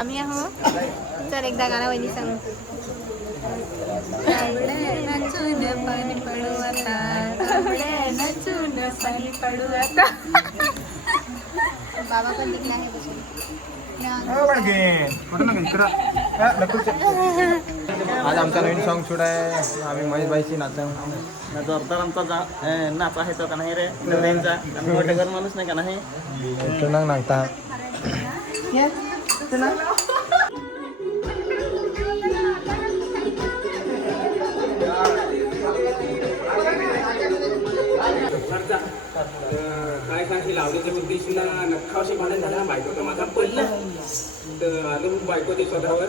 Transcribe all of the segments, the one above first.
आम्ही आहो. तर एकदा गाणं वहिनी सांग. नचून पाणी पडू आता. नचून पाणी पडू आता. बाबा पण निघला आहे बसून. आज आमचा नवीन सॉन्ग शूट आहे. आम्ही महेश भाईची नाचव जोरदार आमचा जा अं, नाच आहे तो का नाही रे? मोठेकर माणूस नाही का नाही? नाचता लावण्याच्या उद्देशीला नक्कावशी भांडण झाला बायको तर माझा पडला. तर आलो बायको ते स्वतःवर.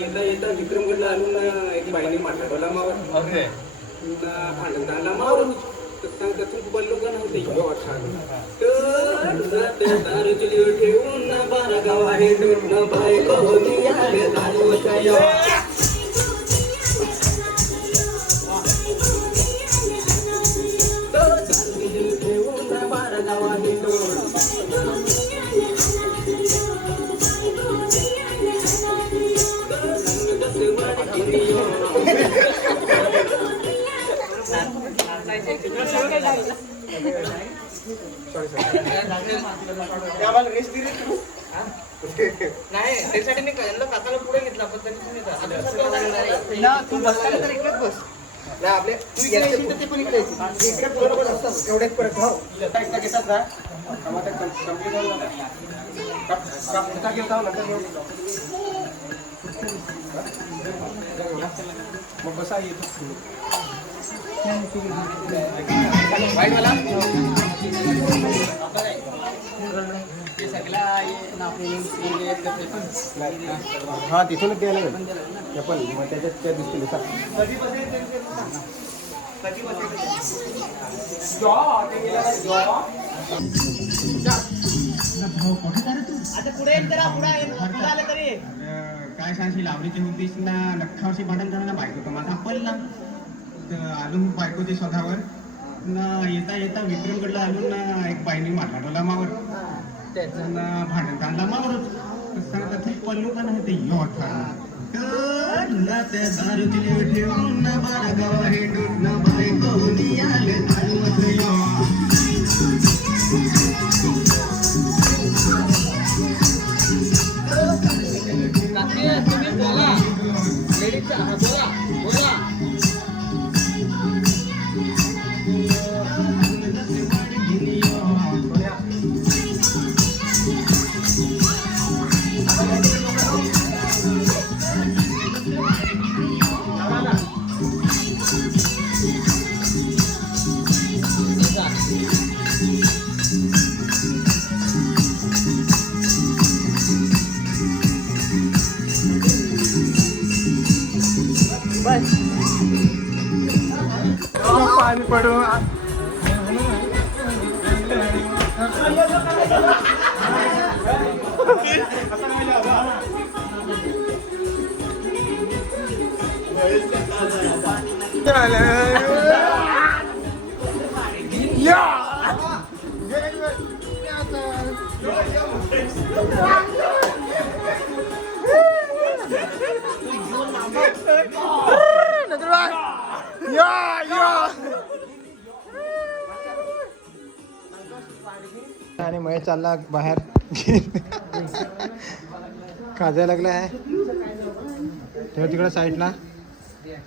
येता येता विक्रमगडला आलो ना एक बाईने माथा ठेवला मावर ना भांडण झाला मावर तर सांगता तू पडलो का नव्हते. ह्यो अठरा तर रात्र दारूची लिव ठेवून बारा गाव न बायको नाही त्यासाठी मी काकाला पुढे घेतला पण तर इकडेच बस. आपले तू पण इकडे. इकडे बरोबर असतात एवढेच परत घेतात का पुढचा घेता मग कसा येतो हा तिथूनच द्यायला लागेल. चप्पल मग त्याच्यात काय दिसतील काय सांगशील आवडीचे उद्देश ना नक्कावशी भांडण झालं ना बायको तर माझा पडला अजून आलो मी स्वतःवर. ना येता येता विक्रमकडला अजून ना एक बाईने मारला मावर त्याचं भांडण झाला मावरच सांगता का नाही ते यो त्या दारू दिले ठेवून ना बारा गावा ना बायको होती आले यो. तुम्ही बोला. बोला पाणी पडू आणि महेश चालला बाहेर. खाजायला लागला आहे. तेव्हा तिकडं साईडला.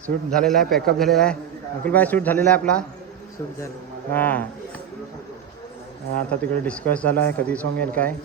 शूट झालेला आहे पॅकअप झालेला आहे. अकुलबाई शूट झालेला आहे आपला? शूट झालं हां. आता तिकडे डिस्कस झाला आहे कधी सॉंग येईल काय.